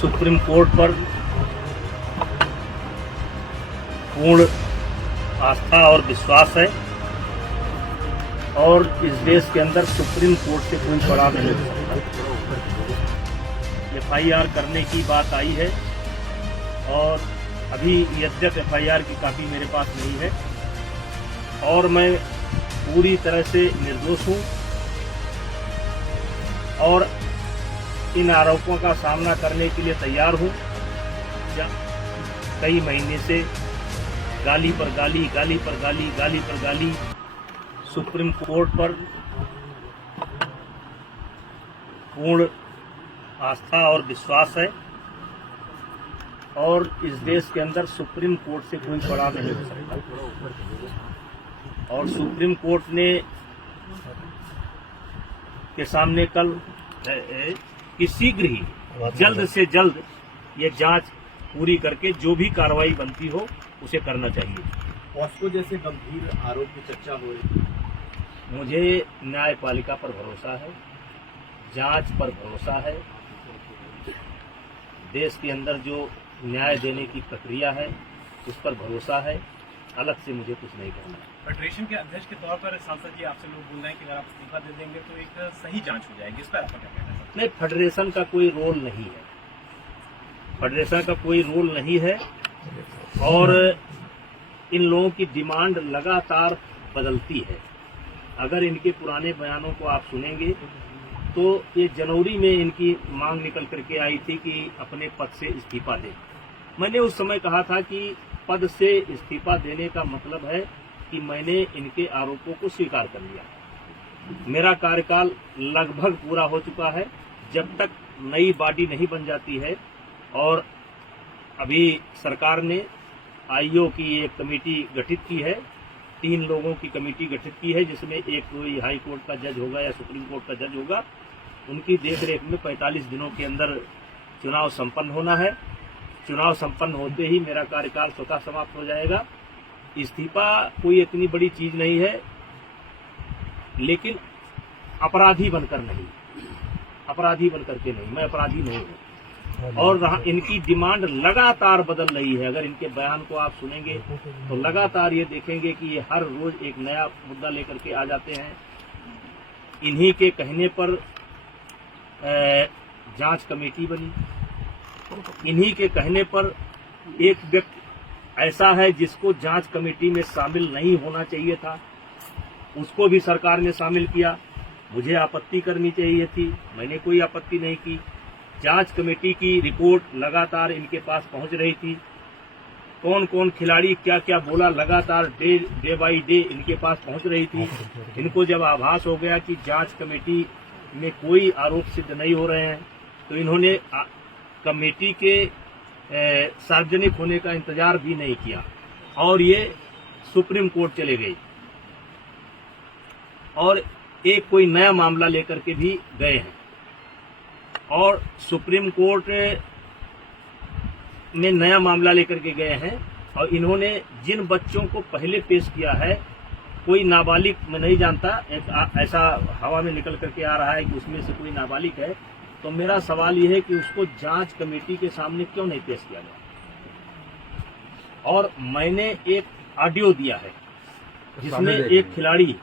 Supreme court पर पूर्ण आस्था और विश्वास है और इस देश के अंदर सुप्रीम कोर्ट से कोई बड़ा नहीं हो सकता। एफआईआर करने की बात आई है और अभी यद्यप एफआईआर की कॉपी मेरे पास नहीं है और मैं पूरी तरह से निर्दोष हूं और इन आरोपों का सामना करने के लिए तैयार हूं। कई महीने से गाली पर गाली, गाली पर गाली, गाली पर गाली सुप्रीम कोर्ट पर पूर्ण आस्था और विश्वास है और इस देश के अंदर सुप्रीम कोर्ट से कोई बड़ा नहीं हो सकता। और सुप्रीम कोर्ट ने के सामने कल कि शीघ्र ही जल्द से जल्द ये जांच पूरी करके जो भी कार्रवाई बनती हो उसे करना चाहिए। पॉस्को जैसे गंभीर आरोप की चर्चा हो रही है। मुझे न्यायपालिका पर भरोसा है, जांच पर भरोसा है। देश के अंदर जो न्याय देने की प्रक्रिया है उस पर भरोसा है। अलग से मुझे कुछ नहीं करना। फेडरेशन के अध्यक्ष के तौर पर सांसद जी आपसे लोग बोल रहे हैं कि अगर आप इस्तीफा दे देंगे तो एक सही जांच हो जाएगी, इस पर आपका क्या कहना है? नहीं, फेडरेशन का कोई रोल नहीं है। फेडरेशन का कोई रोल नहीं है और इन लोगों की डिमांड लगातार बदलती है। अगर इनके पुराने बयानों को आप सुनेंगे तो ये जनवरी में इनकी मांग निकल करके आई थी कि अपने पद से इस्तीफा दें। मैंने उस समय कहा था कि पद से इस्तीफा देने का मतलब है कि मैंने इनके आरोपों को स्वीकार कर लिया। मेरा कार्यकाल लगभग पूरा हो चुका है। जब तक नई बॉडी नहीं बन जाती है और अभी सरकार ने आईओ की एक कमेटी गठित की है, 3 लोगों की कमेटी गठित की है जिसमें एक कोई हाई कोर्ट का जज होगा या सुप्रीम कोर्ट का जज होगा। उनकी देखरेख में 45 दिनों के अंदर चुनाव संपन्न होना है। चुनाव संपन्न होते ही मेरा कार्यकाल स्वतः समाप्त हो जाएगा। इस्तीफा कोई इतनी बड़ी चीज नहीं है, लेकिन अपराधी बनकर नहीं, अपराधी बनकर के नहीं, मैं अपराधी नहीं हूँ। और इनकी डिमांड लगातार बदल रही है। अगर इनके बयान को आप सुनेंगे तो लगातार ये देखेंगे कि ये हर रोज एक नया मुद्दा लेकर के आ जाते हैं। इन्हीं के कहने पर जांच कमेटी बनी। इन्हीं के कहने पर एक व्यक्ति ऐसा है जिसको जांच कमेटी में शामिल नहीं होना चाहिए था, उसको भी सरकार ने शामिल किया। मुझे आपत्ति करनी चाहिए थी, मैंने कोई आपत्ति नहीं की। जांच कमेटी की रिपोर्ट लगातार इनके पास पहुंच रही थी। कौन कौन खिलाड़ी क्या क्या बोला लगातार डे बाई डे इनके पास पहुंच रही थी। इनको जब आभास हो गया कि जांच कमेटी में कोई आरोप सिद्ध नहीं हो रहे हैं तो इन्होंने कमेटी के सार्वजनिक होने का इंतजार भी नहीं किया और ये सुप्रीम कोर्ट चले गए और एक कोई नया मामला लेकर के भी गए हैं। और सुप्रीम कोर्ट में नया मामला लेकर के गए हैं और इन्होंने जिन बच्चों को पहले पेश किया है, कोई नाबालिग, मैं नहीं जानता, ऐसा हवा में निकल करके आ रहा है कि उसमें से कोई नाबालिग है। तो मेरा सवाल यह है कि उसको जांच कमेटी के सामने क्यों नहीं पेश किया गया। और मैंने एक ऑडियो दिया है जिसमें एक खिलाड़ी,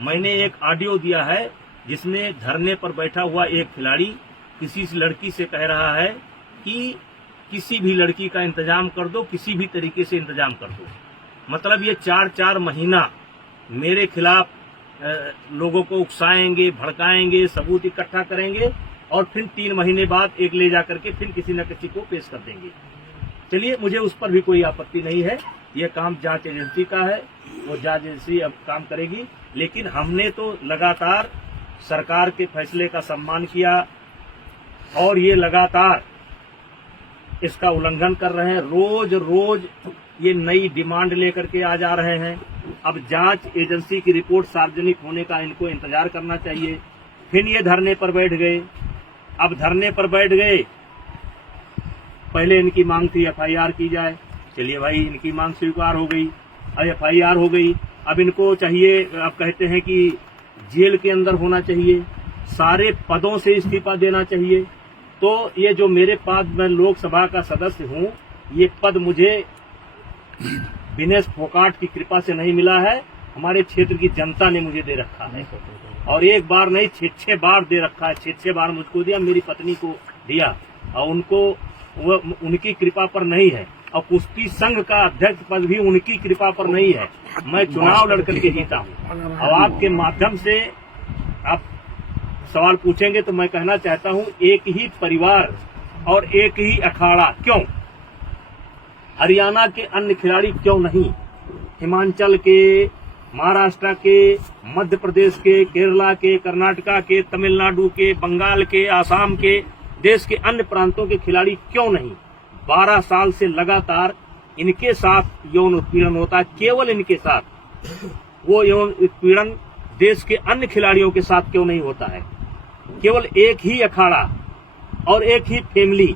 मैंने एक ऑडियो दिया है जिसमें धरने पर बैठा हुआ एक खिलाड़ी किसी लड़की से कह रहा है कि किसी भी लड़की का इंतजाम कर दो, किसी भी तरीके से इंतजाम कर दो। मतलब ये 4-4 महीना मेरे खिलाफ लोगों को उकसाएंगे, भड़काएंगे, सबूत इकट्ठा करेंगे और फिर 3 महीने बाद एक ले जाकर के फिर किसी न किसी को पेश कर देंगे। चलिए, मुझे उस पर भी कोई आपत्ति नहीं है। ये काम जांच एजेंसी का है, वो जांच एजेंसी अब काम करेगी। लेकिन हमने तो लगातार सरकार के फैसले का सम्मान किया और ये लगातार इसका उल्लंघन कर रहे हैं। रोज रोज ये नई डिमांड लेकर के आ जा रहे हैं। अब जांच एजेंसी की रिपोर्ट सार्वजनिक होने का इनको इंतजार करना चाहिए। फिर ये धरने पर बैठ गए। अब धरने पर बैठ गए, पहले इनकी मांग थी एफआईआर की जाए। चलिए भाई, इनकी मांग स्वीकार हो गई, अब एफआईआर हो गई। अब इनको चाहिए, अब कहते हैं कि जेल के अंदर होना चाहिए, सारे पदों से इस्तीफा देना चाहिए। तो ये जो मेरे पास मैं लोकसभा का सदस्य हूँ, ये पद मुझे विनेश फोगाट की कृपा से नहीं मिला है, हमारे क्षेत्र की जनता ने मुझे दे रखा है। और एक बार नहीं, 6 बार दे रखा है। 6 बार मुझको दिया, मेरी पत्नी को दिया, और उनको उनकी कृपा पर नहीं है। और कुश्ती संघ का अध्यक्ष पद भी उनकी कृपा पर नहीं है। मैं चुनाव लड़कर के जीता हूँ। और आपके माध्यम से आप सवाल पूछेंगे तो मैं कहना चाहता हूँ, एक ही परिवार और एक ही अखाड़ा क्यों? हरियाणा के अन्य खिलाड़ी क्यों नहीं? हिमाचल के, महाराष्ट्र के, मध्य प्रदेश के, केरला के, कर्नाटका के, तमिलनाडु के, बंगाल के, आसाम के, देश के अन्य प्रांतों के खिलाड़ी क्यों नहीं? 12 साल से लगातार इनके साथ यौन उत्पीड़न होता है, केवल इनके साथ। वो यौन उत्पीड़न देश के अन्य खिलाड़ियों के साथ क्यों नहीं होता है? केवल एक ही अखाड़ा और एक ही फैमिली,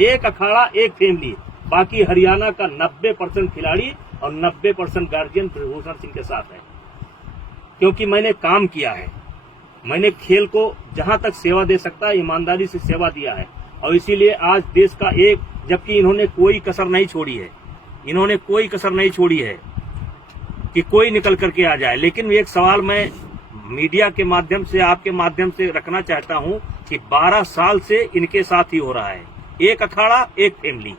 एक अखाड़ा एक फैमिली। बाकी हरियाणा का 90% खिलाड़ी और 90% गार्जियन ब्रिजभूषण सिंह के साथ है। क्योंकि मैंने काम किया है, मैंने खेल को जहां तक सेवा दे सकता है ईमानदारी से सेवा दिया है। और इसीलिए आज देश का एक, जबकि इन्होंने कोई कसर नहीं छोड़ी है, इन्होंने कोई कसर नहीं छोड़ी है कि कोई निकल करके आ जाए। लेकिन एक सवाल मैं मीडिया के माध्यम से, आपके माध्यम से रखना चाहता हूं कि 12 साल से इनके साथ ही हो रहा है, एक अखाड़ा एक फैमिली।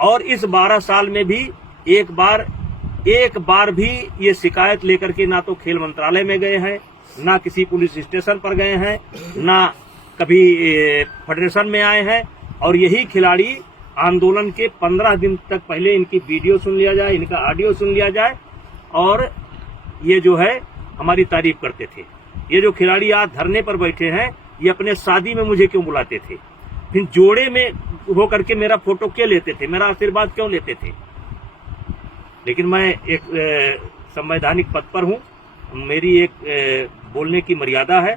और इस 12 साल में भी एक बार भी ये शिकायत लेकर के ना तो खेल मंत्रालय में गए हैं, ना किसी पुलिस स्टेशन पर गए हैं, ना कभी फेडरेशन में आए हैं। और यही खिलाड़ी आंदोलन के 15 दिन तक पहले इनकी वीडियो सुन लिया जाए, इनका ऑडियो सुन लिया जाए, और ये जो है हमारी तारीफ करते थे। ये जो खिलाड़ी आज धरने पर बैठे हैं, ये अपने शादी में मुझे क्यों बुलाते थे? फिर जोड़े में होकर के मेरा फोटो क्यों लेते थे? मेरा आशीर्वाद क्यों लेते थे? लेकिन मैं एक संवैधानिक पद पर हूँ, मेरी एक बोलने की मर्यादा है,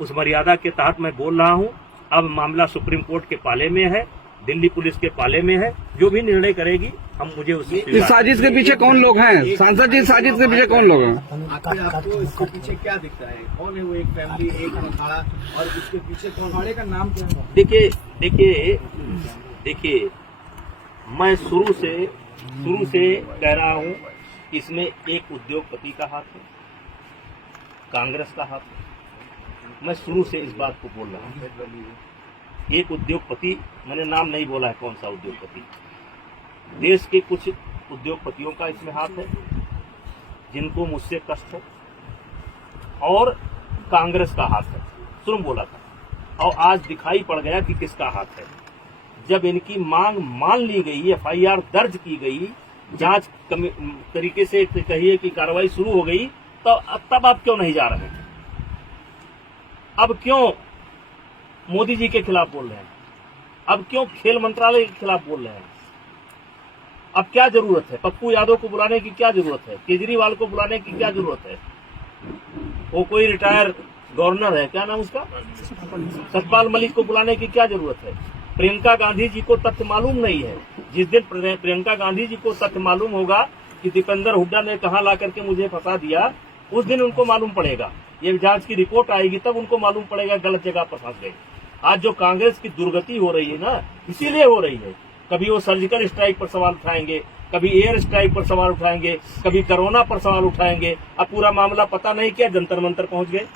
उस मर्यादा के तहत मैं बोल रहा हूँ। अब मामला सुप्रीम कोर्ट के पाले में है, दिल्ली पुलिस के पाले में है, जो भी निर्णय करेगी हम मुझे उसे। इस साजिश के पीछे कौन लोग हैं? सांसद जी, साजिश के पीछे कौन लोग हैं? आखिर आपको इसके पीछे क्या दिखता है? कौन है वो? एक फैमिली, एक अखाड़ा, और इसके पीछे कौन? अखाड़े का नाम क्या है? देखिए, मैं शुरू से कह रहा हूँ, इसमें एक उद्योगपति का हाथ है, कांग्रेस का हाथ है। मैं शुरू से इस बात को बोल रहा हूँ। एक उद्योगपति, मैंने नाम नहीं बोला है कौन सा उद्योगपति, देश के कुछ उद्योगपतियों का इसमें हाथ है जिनको मुझसे कष्ट है, और कांग्रेस का हाथ है। शुरू बोला था और आज दिखाई पड़ गया कि किसका हाथ है। जब इनकी मांग मान ली गई, FIR दर्ज की गई, जांच तरीके से कहिए कि कार्रवाई शुरू हो गई, तो तब आप क्यों नहीं जा रहे हैं? अब क्यों मोदी जी के खिलाफ बोल रहे हैं? अब क्यों खेल मंत्रालय के खिलाफ बोल रहे हैं? अब क्या जरूरत है? पप्पू यादव को बुलाने की क्या जरूरत है? केजरीवाल को बुलाने की क्या जरूरत है? वो कोई रिटायर गवर्नर है, क्या नाम उसका, सतपाल मलिक को बुलाने की क्या जरूरत है? प्रियंका गांधी जी को तथ्य मालूम नहीं है। जिस दिन प्रियंका गांधी जी को तथ्य मालूम होगा कि दीपेंद्र हुड्डा ने कहां ला करके मुझे फंसा दिया, उस दिन उनको मालूम पड़ेगा। ये जांच की रिपोर्ट आएगी तब उनको मालूम पड़ेगा गलत जगह पर फंस गए। आज जो कांग्रेस की दुर्गति हो रही है ना, इसीलिए हो रही है। कभी वो सर्जिकल स्ट्राइक पर सवाल उठाएंगे, कभी एयर स्ट्राइक पर सवाल उठाएंगे, कभी कोरोना पर सवाल उठाएंगे। अब पूरा मामला पता नहीं क्या जंतर मंतर पहुंच गए।